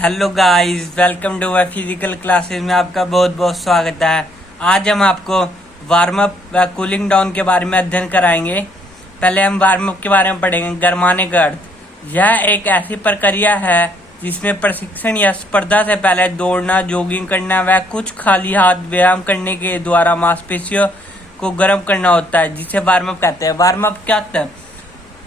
Hello guys, welcome to my physical classes में आपका बहुत बहुत स्वागत है। आज हम आपको वार्म अप व कूलिंग डाउन के बारे में अध्ययन कराएंगे। पहले हम वार्म अप के बारे में पढ़ेंगे। गरमाने का अर्थ यह एक ऐसी प्रक्रिया है जिसमें प्रशिक्षण या स्पर्धा से पहले दौड़ना, जॉगिंग करना व कुछ खाली हाथ व्यायाम करने के द्वारा मांसपेशियों को गर्म करना होता है, जिसे वार्म अप कहते हैं। वार्म अप क्या होता है?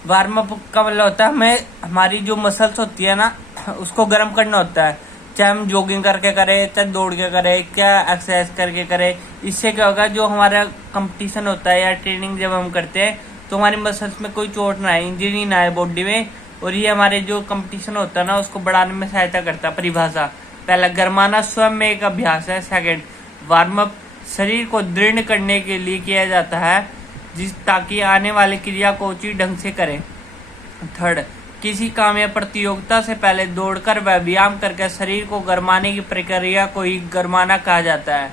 वार्म अप का मतलब होता है हमें हमारी जो मसल्स होती है ना, उसको गर्म करना होता है। चाहे हम जॉगिंग करके करें, चाहे दौड़ के करें, क्या एक्सरसाइज करके करें। इससे क्या होगा, जो हमारा कंपटीशन होता है या ट्रेनिंग जब हम करते हैं तो हमारी मसल्स में कोई चोट ना आए, इंजरी ना आए बॉडी में, और ये हमारे जो कंपटीशन होता है ना उसको बढ़ाने में सहायता करता है। परिभाषा: पहला, गरमाना स्वयं में एक अभ्यास है। सेकेंड, वार्म अप शरीर को दृढ़ करने के लिए किया जाता है ताकि आने वाली क्रिया को उचित ढंग से करें। थर्ड, किसी काम या प्रतियोगिता से पहले दौड़कर व व्यायाम करके शरीर को गरमाने की प्रक्रिया को ही गरमाना कहा जाता है।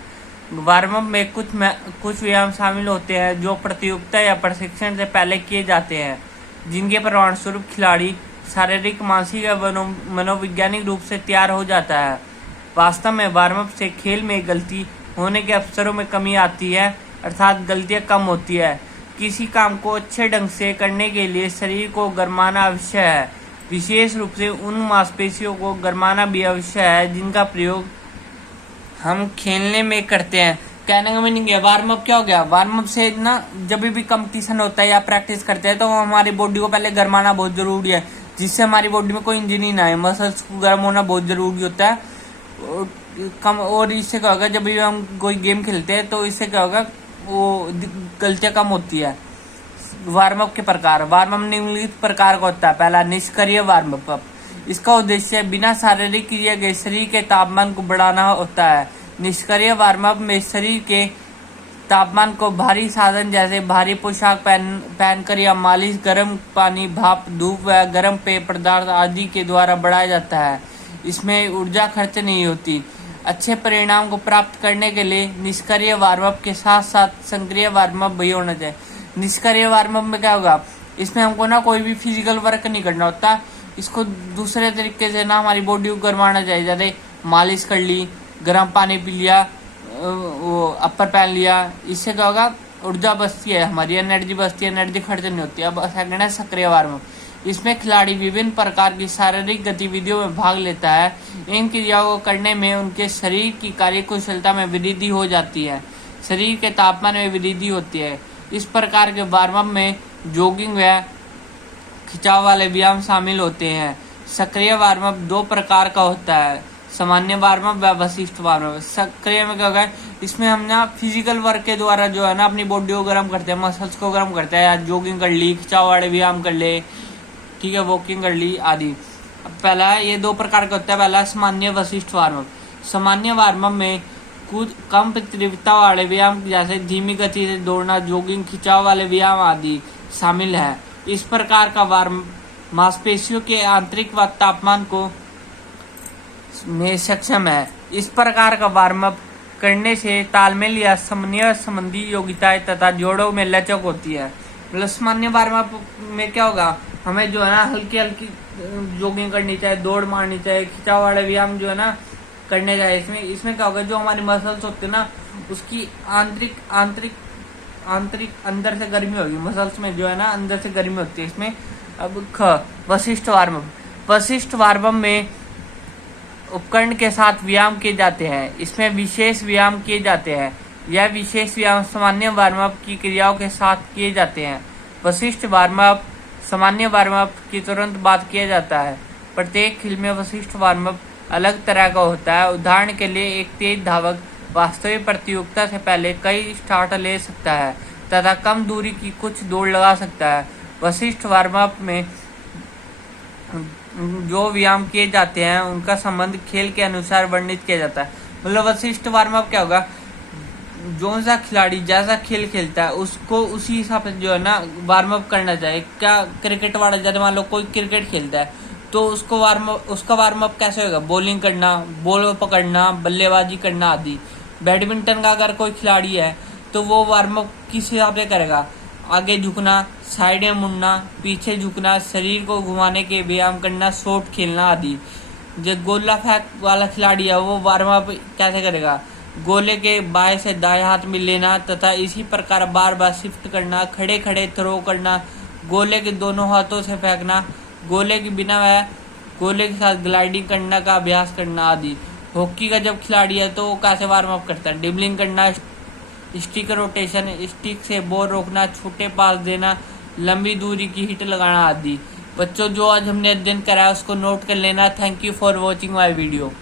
वार्म अप में कुछ व्यायाम शामिल होते हैं जो प्रतियोगिता या प्रशिक्षण से पहले किए जाते हैं, जिनके परिणामस्वरूप खिलाड़ी शारीरिक, मानसिक या मनोवैज्ञानिक रूप से तैयार हो जाता है। वास्तव में वार्म अप से खेल में गलती होने के अवसरों में कमी आती है, अर्थात गलतियां कम होती है। किसी काम को अच्छे ढंग से करने के लिए शरीर को गरमाना आवश्यक है। विशेष रूप से उन मांसपेशियों को गरमाना भी आवश्यक है जिनका प्रयोग हम खेलने में करते हैं। कहने का मीनिंग है, वार्म अप क्या हो गया? वार्म अप से ना जब भी कंपटीशन होता है या प्रैक्टिस करते हैं तो हमारी बॉडी को पहले गरमाना बहुत जरूरी है, जिससे हमारी बॉडी में कोई इंजरी ना आए। मसल्स को गर्म होना बहुत जरूरी होता है। और इससे क्या होगा, जब भी हम कोई गेम खेलते हैं तो इससे क्या होगा, वो गलतियां कम होती है। वार्म अप के प्रकार: वार्म अप निम्नलिखित प्रकार का होता है। पहला, निष्क्रिय वार्म अप। इसका उद्देश्य बिना शारीरिक क्रिया के शरीर के तापमान को बढ़ाना होता है। निष्क्रिय वार्म अप में शरीर के तापमान को भारी साधन जैसे भारी पोशाक पहनकर या मालिश, गर्म पानी, भाप, धूप व गर्म पेय पदार्थ आदि के द्वारा बढ़ाया जाता है। इसमें ऊर्जा खर्च नहीं होती। अच्छे परिणाम को प्राप्त करने के लिए निष्क्रिय वार्म अप के साथ साथ सक्रिय वार्म अप भी होना चाहिए। निष्क्रिय वार्म अप में क्या होगा, इसमें हमको ना कोई भी फिजिकल वर्क नहीं करना होता। इसको दूसरे तरीके से ना हमारी बॉडी को गरमाना चाहिए। जैसे मालिश कर ली, गर्म पानी पी लिया, वो अपर पहन लिया। इससे क्या होगा, ऊर्जा बचती है, हमारी एनर्जी बचती है, एनर्जी खर्च नहीं होती। अब सेकंड है सक्रिय वार्म अप। इसमें खिलाड़ी विभिन्न प्रकार की शारीरिक गतिविधियों में भाग लेता है। इन क्रियाओं को करने में उनके शरीर की कार्यकुशलता में वृद्धि हो जाती है, शरीर के तापमान में वृद्धि होती है। इस प्रकार के वार्म अप में जॉगिंग व खिंचाव वाले व्यायाम शामिल होते हैं। सक्रिय वार्म अप दो प्रकार का होता है: सामान्य वार्म अप व विशिष्ट वार्म अप। सक्रिय में क्या होगा, इसमें हम ना फिजिकल वर्क के द्वारा जो है ना अपनी बॉडी को गर्म करते हैं, मसल्स को गर्म करते हैं। जॉगिंग कर ली, खिंचाव वाले व्यायाम कर ले, ठीक है, वॉकिंग कर ली आदि। पहला, ये दो प्रकार का होता है। पहला, सामान्य विशिष्ट वार्म अप। सामान्य वार्म अप में कुछ कम तीव्रता वाले व्यायाम जैसे धीमी गति से दौड़ना, जॉगिंग, खिंचाव वाले व्यायाम आदि शामिल है। इस प्रकार का वार्म मांसपेशियों के आंतरिक व तापमान को में सक्षम है। इस प्रकार का वार्म अप करने से तालमेल या समन्वय संबंधी योग्यताएं तथा जोड़ों में लचक होती है। मतलब सामान्य वार्म अप में क्या होगा, हमें जो है ना हल्की हल्की जॉगिंग करनी चाहिए, दौड़ मारनी चाहिए, खिंचाव वाले व्यायाम जो है ना करने चाहिए। इसमें क्या होगा, जो हमारी मसल्स होती है ना उसकी आंतरिक अंदर से गर्मी होगी। मसल्स में जो है ना अंदर से गर्मी होती है। इसमें अब Vashishtha warm up. Vashishtha warm up में उपकरण के साथ व्यायाम किए जाते हैं। इसमें विशेष व्यायाम किए जाते हैं। यह विशेष व्यायाम सामान्य वार्म अप की क्रियाओं के साथ किए जाते हैं। वशिष्ठ वार्म अप सामान्य वार्म अप की तुरंत बाद किया जाता है। प्रत्येक खेल में वशिष्ठ वार्म अप अलग तरह का होता है। उदाहरण के लिए, एक तेज धावक वास्तविक प्रतियोगिता से पहले कई स्टार्ट ले सकता है तथा कम दूरी की कुछ दौड़ लगा सकता है। वशिष्ठ वार्म अप में जो व्यायाम किए जाते हैं उनका संबंध खेल के अनुसार वर्णित किया जाता है। मतलब वशिष्ठ वार्म अप क्या होगा, जो सा खिलाड़ी जैसा खेल खेलता है उसको उसी हिसाब से जो है ना वार्म अप करना चाहिए। क्या क्रिकेट वाला, जैसे मान लो कोई क्रिकेट खेलता है तो उसका वार्म अप कैसे होगा, बॉलिंग करना, बॉल पकड़ना, बल्लेबाजी करना आदि। बैडमिंटन का अगर कोई खिलाड़ी है तो वो वार्म अप किस हिसाब से करेगा, आगे झुकना, साइड में मुड़ना, पीछे झुकना, शरीर को घुमाने के व्यायाम करना, शॉट खेलना आदि। जो गोला फेंक वाला खिलाड़ी है वो वार्म अप कैसे करेगा, गोले के बाएं से दाएं हाथ में लेना तथा इसी प्रकार बार बार शिफ्ट करना, खड़े खड़े थ्रो करना, गोले के दोनों हाथों से फेंकना, गोले के बिना वह गोले के साथ ग्लाइडिंग करना का अभ्यास करना आदि। हॉकी का जब खिलाड़ी है तो वो कैसे वार्म अप करता है, ड्रिबलिंग करना, स्टिक रोटेशन, स्टिक से बॉल रोकना, छोटे पास देना, लंबी दूरी की हिट लगाना आदि। बच्चों जो आज हमने अध्ययन करा है उसको नोट कर लेना। Thank you for watching my video.